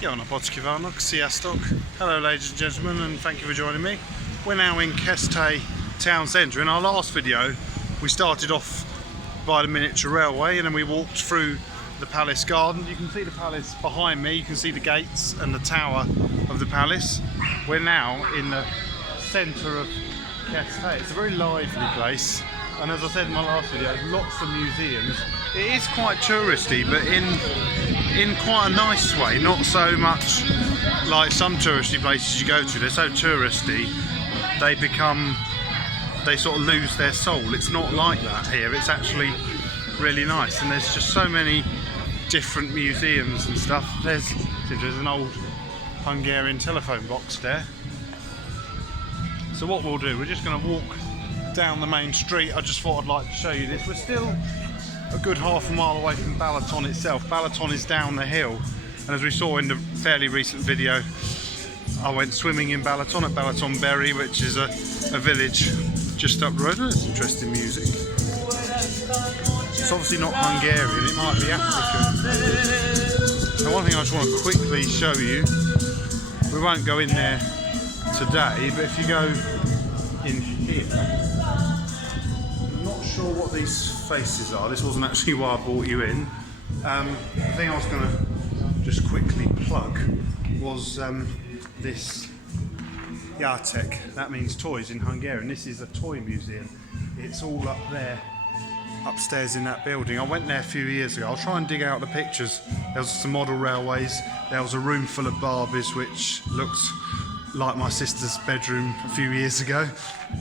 Jó napot kívánok, sziasztok! Hello ladies and gentlemen, and thank you for joining me. We're now in Keszthely town centre. In our last video we started off by the miniature railway and then we walked through the palace garden. You can see the palace behind me, you can see the gates and the tower of the palace. We're now in the centre of Keszthely. It's a very lively place, and as I said in my last video, lots of museums. It is quite touristy, but in quite a nice way, not so much like some touristy places you go to. They're so touristy, they sort of lose their soul. It's not like that here. It's actually really nice, and there's just so many different museums and stuff. There's an old Hungarian telephone box there. So what we'll do, we're just going to walk down the main street. I just thought I'd like to show you this. We're still a good half a mile away from Balaton itself. Balaton is down the hill, and as we saw in the fairly recent video, I went swimming in Balaton at Balaton Berry, which is a village just up the road. There's interesting music. It's obviously not Hungarian, it might be African. Now, one thing I just want to quickly show you, we won't go in there today, but if you go in here, I'm not sure what these faces are. This wasn't actually why I brought you in. The thing I was going to just quickly plug was this Játék. That means toys in Hungarian. This is a toy museum. It's all up there, upstairs in that building. I went there a few years ago. I'll try and dig out the pictures. There was some model railways. There was a room full of Barbies, which looked like my sister's bedroom a few years ago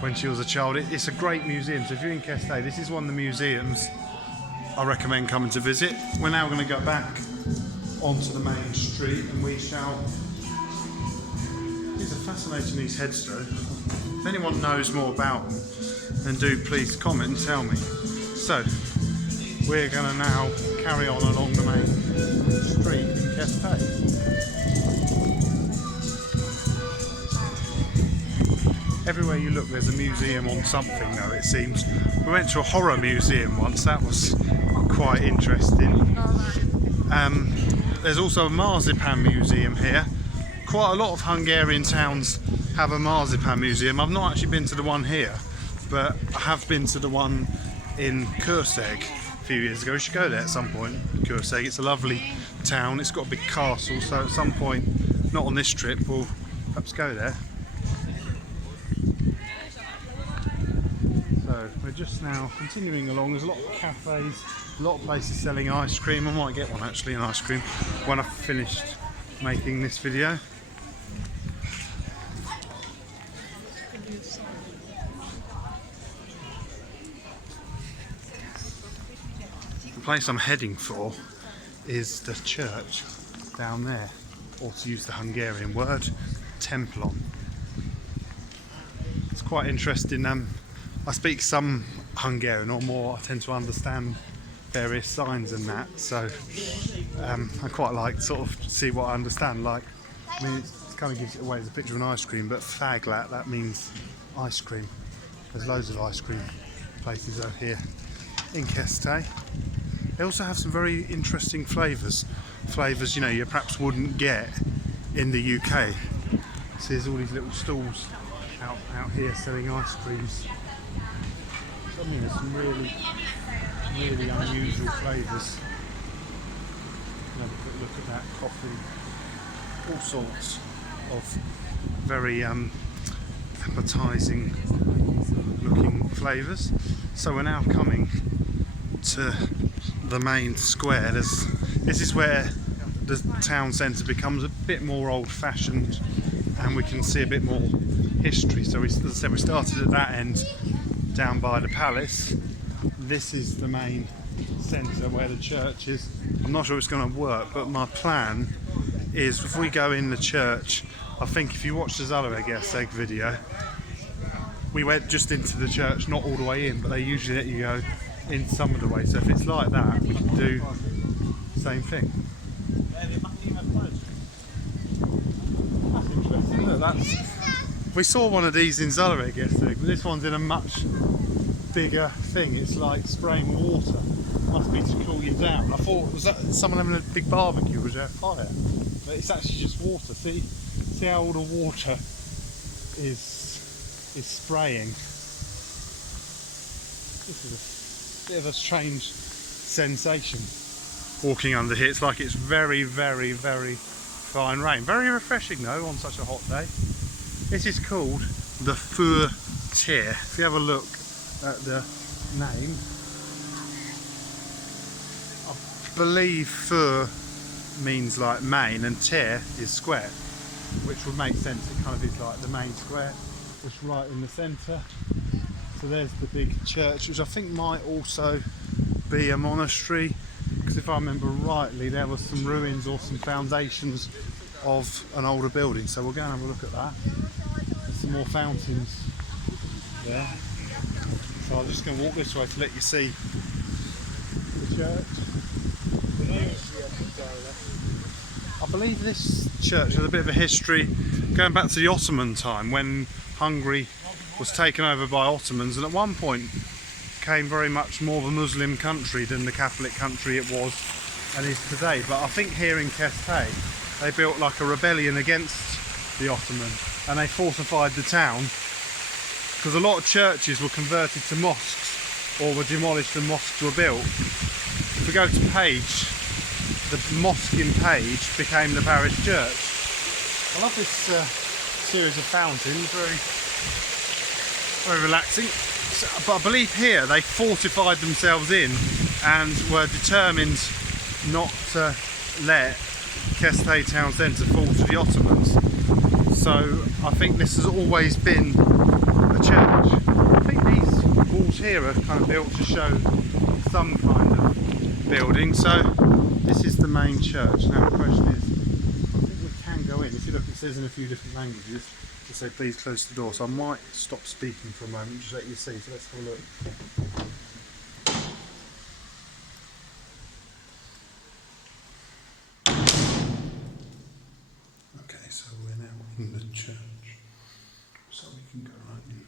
when she was a child. It's a great museum. So if you're in Keszthely, this is one of the museums I recommend coming to visit. We're now going to go back onto the main street, and we shall... These are fascinating, these heads though. If anyone knows more about them, then do please comment and tell me. So we're going to now carry on along the main street in Keszthely. Everywhere you look there's a museum on something though, it seems. We went to a horror museum once, that was quite interesting. There's also a marzipan museum here. Quite a lot of Hungarian towns have a marzipan museum. I've not actually been to the one here, but I have been to the one in Keszthely a few years ago. We should go there at some point, Keszthely. It's a lovely town, it's got a big castle, so at some point, not on this trip, we'll perhaps go there. So we're just now continuing along. There's a lot of cafes, a lot of places selling ice cream. I might get one actually, an ice cream, when I've finished making this video. The place I'm heading for is the church down there, or to use the Hungarian word, Templon. It's quite interesting. I speak some Hungarian, or more, I tend to understand various signs and that, so I quite like to sort of see what I understand. Like, I mean, it kind of gives it away as a picture of an ice cream, but faglat, that means ice cream. There's loads of ice cream places over here in Keszthely. They also have some very interesting flavours, you know, you perhaps wouldn't get in the UK. So there's all these little stalls out here selling ice creams. I mean, there's some really unusual flavours. Have a quick look at that coffee. All sorts of very appetising looking flavours. So we're now coming to the main square. This is where the town centre becomes a bit more old-fashioned, and we can see a bit more history. So as I said, we started at that end down by the palace. This is the main centre where the church is. I'm not sure it's going to work, but my plan is if we go in the church, I think if you watch the Keszthely video, we went just into the church, not all the way in, but they usually let you go in some of the way. So if it's like that, we can do the same thing. That's interesting. Look, we saw one of these in Keszthely yesterday, but this one's in a much bigger thing. It's like spraying water. Must be to cool you down. I thought, was that someone having a big barbecue? Was there a fire? but it's actually just water. See how all the water is spraying. This is a bit of a strange sensation walking under here. It's like it's very, very, very fine rain. Very refreshing though on such a hot day. This is called the Fur Tier. If you have a look at the name, I believe Fur means like main and Tier is square, which would make sense. It kind of is like the main square, just right in the centre. So there's the big church, which I think might also be a monastery, because if I remember rightly there were some ruins or some foundations of an older building. So we'll go and have a look at that. There's some more fountains there. So I'm just going to walk this way to let you see the church. I believe this church has a bit of a history going back to the Ottoman time, when Hungary was taken over by Ottomans, and at one point became very much more of a Muslim country than the Catholic country it was and is today. But I think here in Keszthely they built like a rebellion against the Ottoman, and they fortified the town, because a lot of churches were converted to mosques or were demolished and mosques were built. If we go to Page, the mosque in Page became the parish church. I love this series of fountains, very relaxing. So, but I believe here they fortified themselves in and were determined not to let Keszthely town centre fall to the Ottomans. So I think this has always been a church. I think these walls here are kind of built to show some kind of building. So this is the main church. Now the question is, I think we can go in. If you look, it says in a few different languages to say please close the door. So I might stop speaking for a moment, just let you see. So let's have a look. Okay, so we're now in the church, so we can go right in.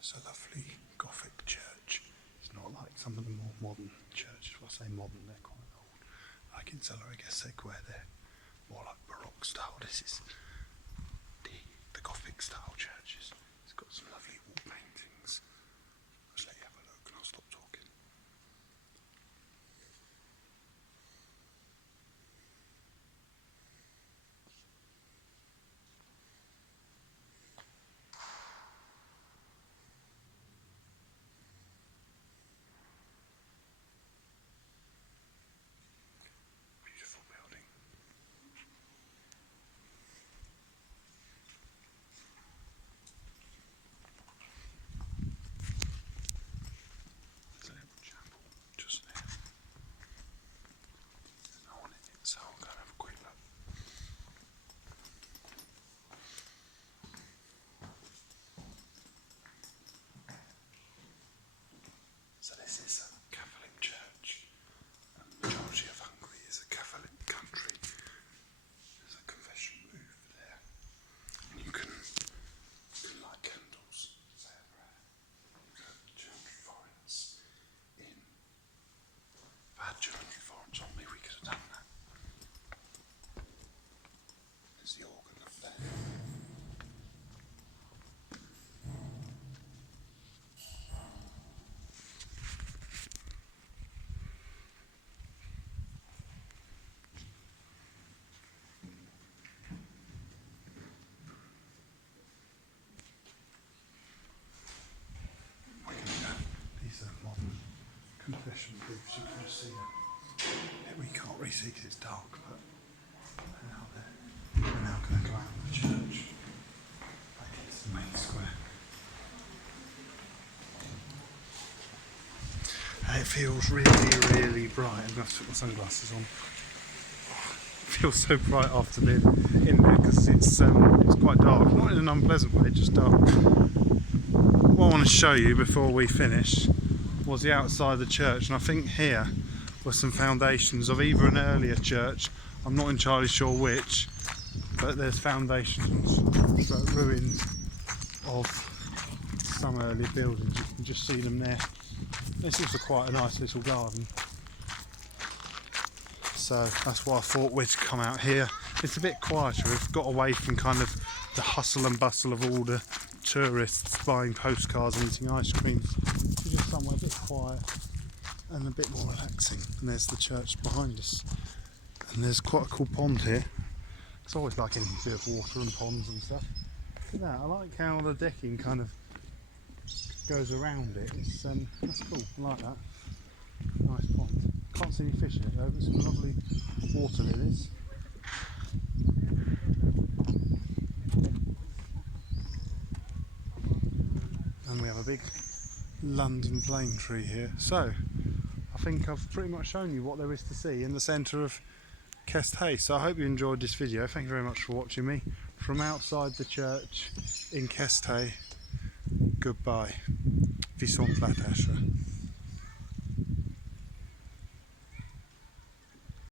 It's a lovely Gothic church. It's not like some of the more modern churches. Well, I say modern, they're quite old. Like in Zella, I guess, where they're more like Baroque style. This is the Gothic style churches. It's got some lovely wall paintings. I'll just let you have a look and I'll stop talking. So I'll go and have a quick look. So this is a Catholic church, and the majority of Hungary is a Catholic country. There's a confession booth there, and you can light candles, say a prayer. You've got 200 foreigners in. If I had 200 foreigners on me, we could have done that. The organ up there. These are modern confession booths. You can just see them. We can't really see because it's dark, but they're out there. We're now going to go out of the church back into the main square. And it feels really, really bright. I'm going to have to put my sunglasses on. It feels so bright after being in there because it's quite dark. Not in an unpleasant way, just dark. What I want to show you before we finish was the outside of the church, and I think here were some foundations of either an earlier church, I'm not entirely sure which, but there's foundations, ruins of some earlier buildings. You can just see them there. It's also quite a nice little garden, so that's why I thought we'd come out here. It's a bit quieter. We've got away from kind of the hustle and bustle of all the tourists buying postcards and eating ice creams. It's just somewhere a bit quiet and a bit more relaxing. And there's the church behind us, and there's quite a cool pond here. It's always like anything to do with water and ponds and stuff. Look at that, I like how the decking kind of goes around it. It's that's cool, I like that. Nice pond. Can't see any fish in it though, but some lovely water lilies. And we have a big London plane tree here. So I think I've pretty much shown you what there is to see in the centre of Keszthely. So I hope you enjoyed this video. Thank you very much for watching me from outside the church in Keszthely. Goodbye. Viszont látásra.